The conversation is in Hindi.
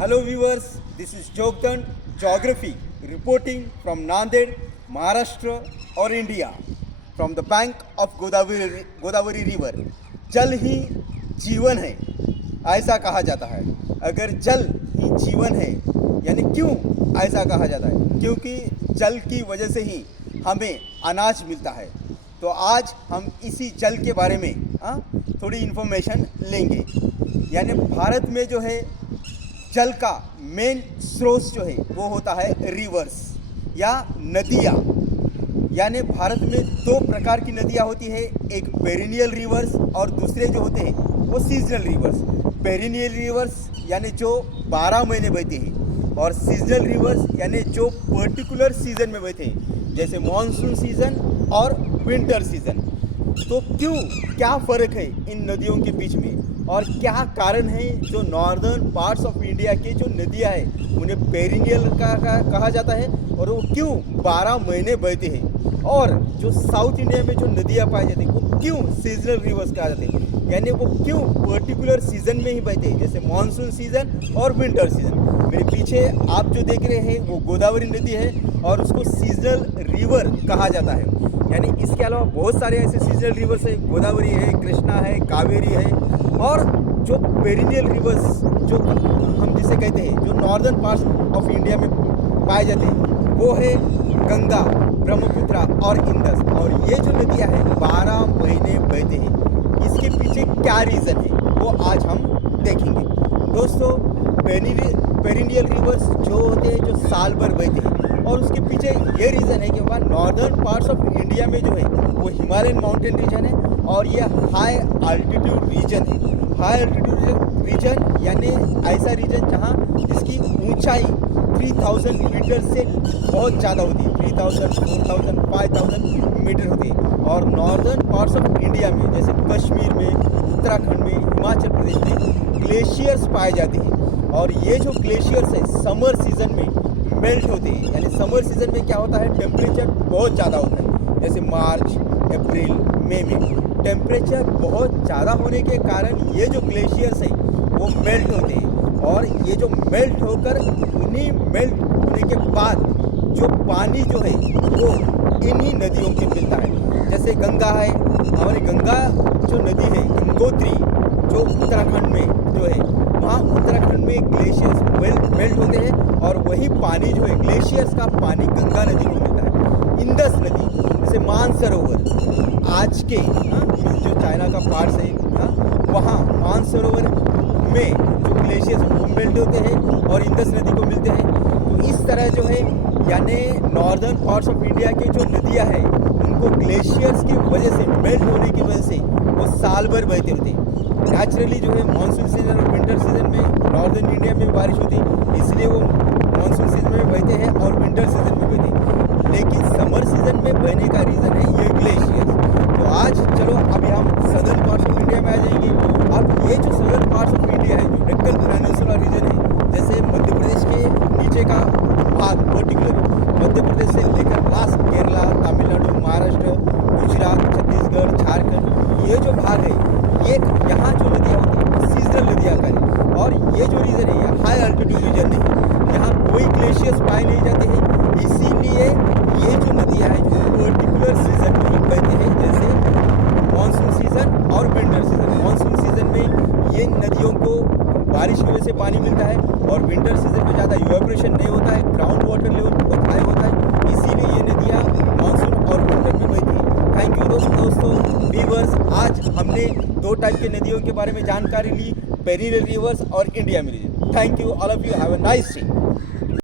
Hello viewers, this is Jogdan Geography reporting from Nanded, Maharashtra or India from the bank of Godavari River. जल ही जीवन है ऐसा कहा जाता है। अगर जल ही जीवन है यानी क्यों ऐसा कहा जाता है? क्योंकि जल की वजह से ही हमें अनाज मिलता है। तो आज हम इसी जल के बारे में थोड़ी इन्फॉर्मेशन लेंगे। यानी भारत में जो है जल का मेन स्रोत जो है वो होता है रिवर्स या नदियाँ। यानी भारत में दो प्रकार की नदियाँ होती है, एक पेरिनियल रिवर्स और दूसरे जो होते हैं वो सीजनल रिवर्स। पेरिनियल रिवर्स यानी जो 12 महीने बहते हैं और सीजनल रिवर्स यानी जो पर्टिकुलर सीज़न में बहते हैं, जैसे मॉनसून सीज़न और विंटर सीज़न। तो क्यों, क्या फ़र्क है इन नदियों के बीच में और क्या कारण है जो नॉर्दर्न पार्ट्स ऑफ इंडिया के जो नदियाँ हैं उन्हें पेरिनियल कहा जाता है और वो क्यों 12 महीने बहते हैं, और जो साउथ इंडिया में जो नदियाँ पाई जाती हैं वो क्यों सीजनल रिवर्स कहा जाते हैं, यानी वो क्यों पर्टिकुलर सीज़न में ही बहते हैं, जैसे मानसून सीज़न और विंटर सीज़न। मेरे पीछे आप जो देख रहे हैं वो गोदावरी नदी है और उसको सीजनल रिवर कहा जाता है। यानी इसके अलावा बहुत सारे ऐसे सीजनल रिवर्स है, गोदावरी है, कृष्णा है, कावेरी है, और जो पेरिनियल रिवर्स जो हम जिसे कहते हैं जो नॉर्दर्न पार्ट्स ऑफ इंडिया में पाए जाते हैं वो है गंगा, ब्रह्मपुत्रा और इंदस। और ये जो नदियाँ हैं 12 महीने बहते हैं। इसके पीछे क्या रीज़न है वो आज हम देखेंगे। दोस्तों, पेरिनियल रिवर्स जो होते हैं जो साल भर बहते हैं, और उसके पीछे ये रीज़न है कि वहाँ नॉर्दर्न पार्ट्स ऑफ इंडिया में जो है वो हिमालयन माउंटेन रीजन है और ये हाई अल्टीट्यूड रीजन है। हाई अल्टीट्यूड रीजन यानी ऐसा रीजन जहाँ जिसकी ऊंचाई 3000 मीटर से बहुत ज़्यादा होती है, 3000, 4000, 5000 मीटर होती है। और नॉर्दर्न पार्ट्स ऑफ इंडिया में जैसे कश्मीर में, उत्तराखंड में, हिमाचल प्रदेश में ग्लेशियर्स पाए जाते हैं। और ये जो ग्लेशियर्स है समर सीजन में मेल्ट होते हैं। यानी समर सीजन में क्या होता है, टेम्परेचर बहुत ज़्यादा होता है, जैसे मार्च, अप्रैल, मई में टेम्परेचर बहुत ज़्यादा होने के कारण ये जो ग्लेशियर्स हैं वो मेल्ट होते हैं। और ये जो मेल्ट होकर उन्हीं मेल्ट होने के बाद जो पानी जो है वो इन्हीं नदियों के मिलता है। जैसे गंगा है, हमारी गंगा जो नदी है गंगोत्री जो उत्तराखंड में जो है, वहाँ उत्तराखंड में ग्लेशियर्स मेल्ट होते हैं और वही पानी जो है ग्लेशियर्स का पानी गंगा नदी को मिलता है। इंदस नदी जैसे मानसरोवर आज के जो चाइना का पार्ट्स है वहाँ मानसरोवर में जो ग्लेशियर्स वो मेल्ट होते हैं और इंदस नदी को मिलते हैं। तो इस तरह जो है यानी नॉर्दर्न पार्ट्स ऑफ इंडिया के जो नदियाँ हैं उनको ग्लेशियर्स की वजह से, मेल्ट होने की वजह से वो साल भर बहते रहते हैं। नेचुरली जो है मानसून सीजन और विंटर सीजन में नॉर्दर्न इंडिया में बारिश होती है, इसलिए वो मानसून सीजन में बहते हैं और विंटर सीजन में बहते हैं। लेकिन समर सीजन में बहने का रीज़न है ये ग्लेशियर्स। तो आज चलो अभी हम सदर्न पार्ट्स ऑफ इंडिया में आ जाएंगे। अब ये जो सदर्न पार्ट्स ऑफ इंडिया है जो डेक्कन पेनिनसुला रीजन है, जैसे मध्य प्रदेश के नीचे का भाग, पर्टिकुलर मध्य प्रदेश से लेकर लास्ट केरला, तमिलनाडु, महाराष्ट्र, गुजरात, छत्तीसगढ़, झारखंड, ये जो भाग है ये यहाँ जो नदियाँ होती हैं सीजनल नदियाँ का है। और ये जो रीजन है ये हाई अल्टीट्यूड रीजन है, यहाँ कोई ग्लेशियर्स पाए नहीं जाते हैं। इसीलिए ये जो नदियाँ हैं जो पर्टिकुलर सीजन में ही बहते हैं, जैसे मानसून सीजन और विंटर सीजन। मानसून सीजन में ये नदियों को बारिश की वजह से पानी मिलता है और विंटर सीजन में ज़्यादा इवेपोरेशन नहीं होता है, ग्राउंड वाटर लेवल बहुत हाई होता है, इसीलिए ये नदियाँ मानसून और विंटर में बहती हैं। थैंक यू दोस्तों व्यूअर्स, आज हमने दो टाइप के नदियों के बारे में जानकारी ली, पेरिनियल रिवर्स और इंडिया में region. Thank you all of you, have a nice day.